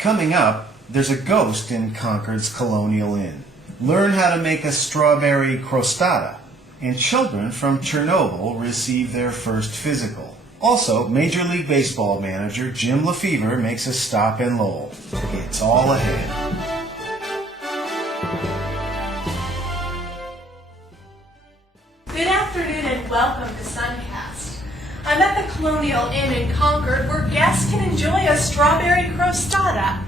Coming up, there's a ghost in Concord's Colonial Inn. Learn how to make a strawberry crostata. And children from Chernobyl receive their first physical. Also, Major League Baseball manager Jim Lefevre makes a stop in Lowell. It's all ahead. Good afternoon and welcome to SunCast. I'm at the Colonial Inn in Concord where guests can enjoy a strawberry crostata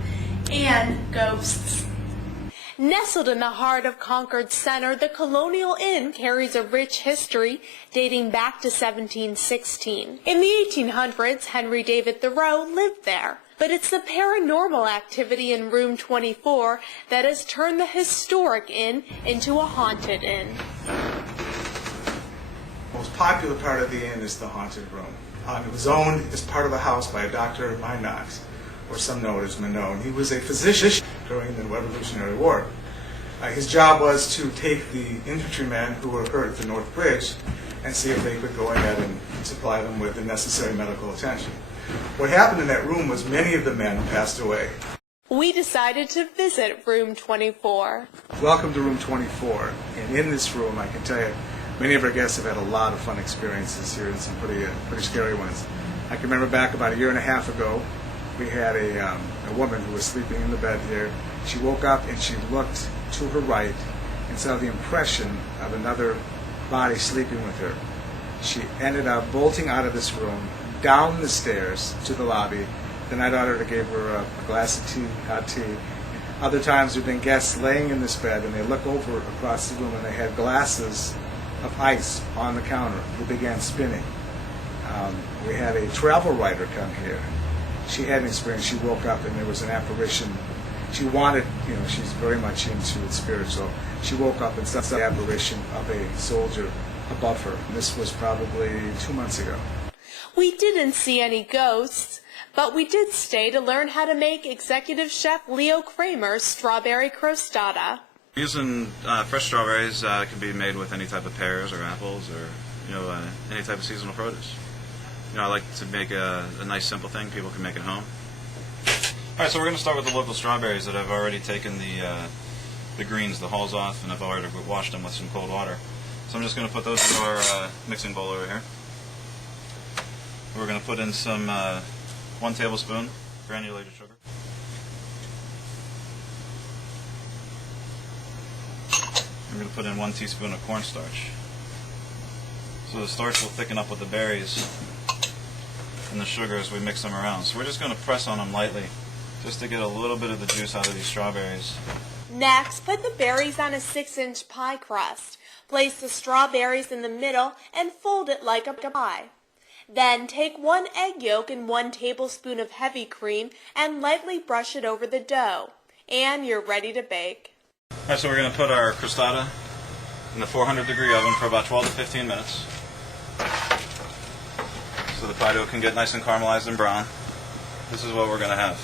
and ghosts. Nestled in the heart of Concord's center, the Colonial Inn carries a rich history dating back to 1716. In the 1800s, Henry David Thoreau lived there. But it's the paranormal activity in room 24 that has turned the historic inn into a haunted inn. The most popular part of the inn is the haunted room. It was owned as part of a house by a Dr. Minox, or some know it as Manon. He was a physician during the Revolutionary War. His job was to take the infantrymen who were hurt at the North Bridge and see if they could go ahead and supply them with the necessary medical attention. What happened in that room was many of the men passed away. We decided to visit room 24. Welcome to room 24. And in this room, I can tell you, many of our guests have had a lot of fun experiences here and some pretty scary ones. I can remember back about a year and a half ago, we had a woman who was sleeping in the bed here. She woke up and she looked to her right and saw the impression of another body sleeping with her. She ended up bolting out of this room, down the stairs to the lobby. The night auditor gave her a glass of tea, hot tea. Other times there have been guests laying in this bed and they look over across the room and they had glasses of ice on the counter who began spinning. We had a travel writer come here. She had an experience. She woke up and there was an apparition. She wanted, she's very much into spirit, so she woke up and saw the apparition of a soldier above her. And this was probably 2 months ago. We didn't see any ghosts, but we did stay to learn how to make Executive Chef Leo Kremer's strawberry crostata. Using fresh strawberries can be made with any type of pears or apples or any type of seasonal produce. I like to make a nice simple thing people can make at home. All right, so we're going to start with the local strawberries that I've already taken the greens, the hulls off, and I've already washed them with some cold water. So I'm just going to put those into our mixing bowl over here. We're going to put in some 1 tablespoon granulated sugar. We're going to put in 1 teaspoon of cornstarch. So the starch will thicken up with the berries and the sugar as we mix them around. So we're just going to press on them lightly just to get a little bit of the juice out of these strawberries. Next, put the berries on a 6-inch pie crust. Place the strawberries in the middle and fold it like a pie. Then take 1 egg yolk and 1 tablespoon of heavy cream and lightly brush it over the dough. And you're ready to bake. Alright, so we're going to put our crostata in the 400-degree oven for about 12 to 15 minutes. So the pie dough can get nice and caramelized and brown. This is what we're going to have.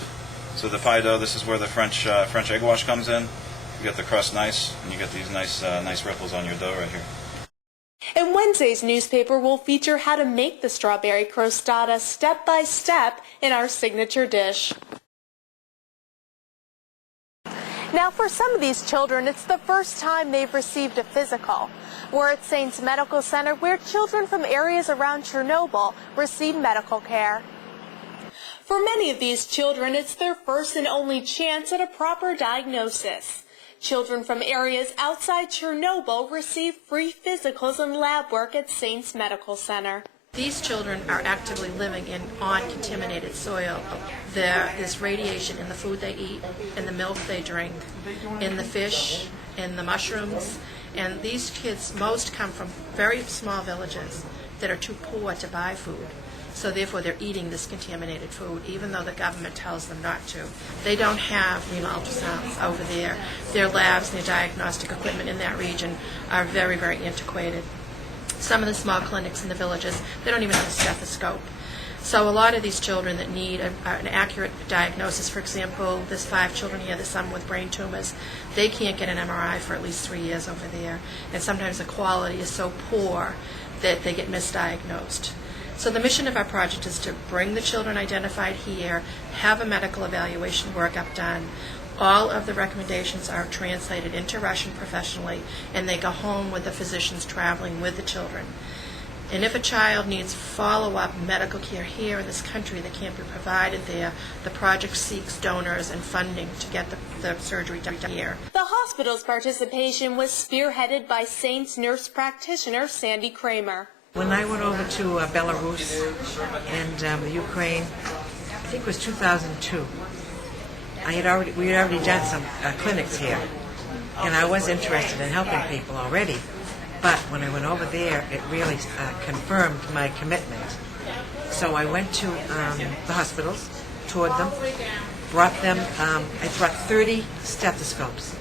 So the pie dough, this is where the French egg wash comes in. You get the crust nice, and you get these nice ripples on your dough right here. And Wednesday's newspaper will feature how to make the strawberry crostata step by step in our signature dish. Now, for some of these children, it's the first time they've received a physical. We're at Saints Medical Center, where children from areas around Chernobyl receive medical care. For many of these children, it's their first and only chance at a proper diagnosis. Children from areas outside Chernobyl receive free physicals and lab work at Saints Medical Center. These children are actively living on contaminated soil. There is radiation in the food they eat, in the milk they drink, in the fish, in the mushrooms. And these kids, most come from very small villages that are too poor to buy food. So therefore they're eating this contaminated food, even though the government tells them not to. They don't have renal ultrasounds over there. Their labs and their diagnostic equipment in that region are very, very antiquated. Some of the small clinics in the villages, they don't even have a stethoscope. So a lot of these children that need an accurate diagnosis, for example, there's 5 children here, there's some with brain tumors, they can't get an MRI for at least 3 years over there. And sometimes the quality is so poor that they get misdiagnosed. So the mission of our project is to bring the children identified here, have a medical evaluation workup done. All of the recommendations are translated into Russian professionally, and they go home with the physicians traveling with the children. And if a child needs follow-up medical care here in this country that can't be provided there, the project seeks donors and funding to get the surgery done here. The hospital's participation was spearheaded by Saints nurse practitioner Sandy Kremer. When I went over to Belarus and Ukraine, I think it was 2002, we had already done some clinics here, and I was interested in helping people already. But when I went over there, it really confirmed my commitment. So I went to the hospitals, toured them, brought them, I brought 30 stethoscopes.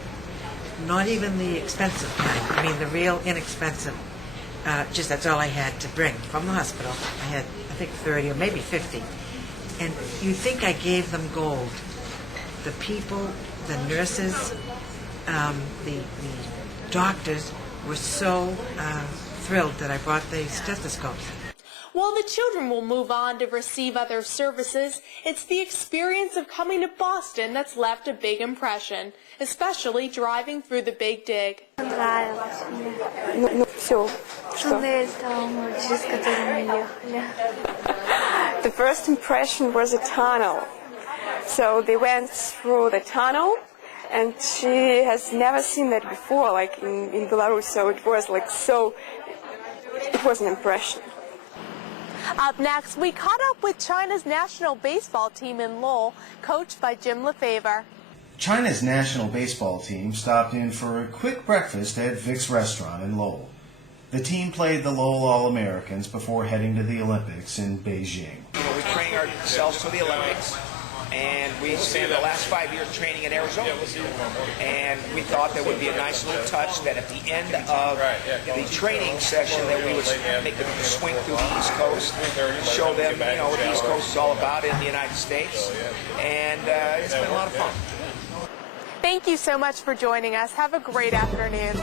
Not even the expensive kind, I mean the real inexpensive. Just that's all I had to bring from the hospital. I had, I think, 30 or maybe 50. And you think I gave them gold. The people, the nurses, the doctors were so thrilled that I brought the stethoscopes. While the children will move on to receive other services, it's the experience of coming to Boston that's left a big impression, especially driving through the Big Dig. Понравилось мне. Ну, все. Что? Через который мы ехали. The first impression was a tunnel. So they went through the tunnel, and she has never seen that before, like in Belarus. So it was like it was an impression. Up next, we caught up with China's national baseball team in Lowell, coached by Jim Lefevre. China's national baseball team stopped in for a quick breakfast at Vic's restaurant in Lowell. The team played the Lowell All-Americans before heading to the Olympics in Beijing. We train ourselves for the Olympics, and we spent the last 5 years training in Arizona. And we thought there would be a nice little touch that at the end of the training session that we would make them swing through the East Coast, show them, what the East Coast is all about in the United States. And it's been a lot of fun. Thank you so much for joining us. Have a great afternoon.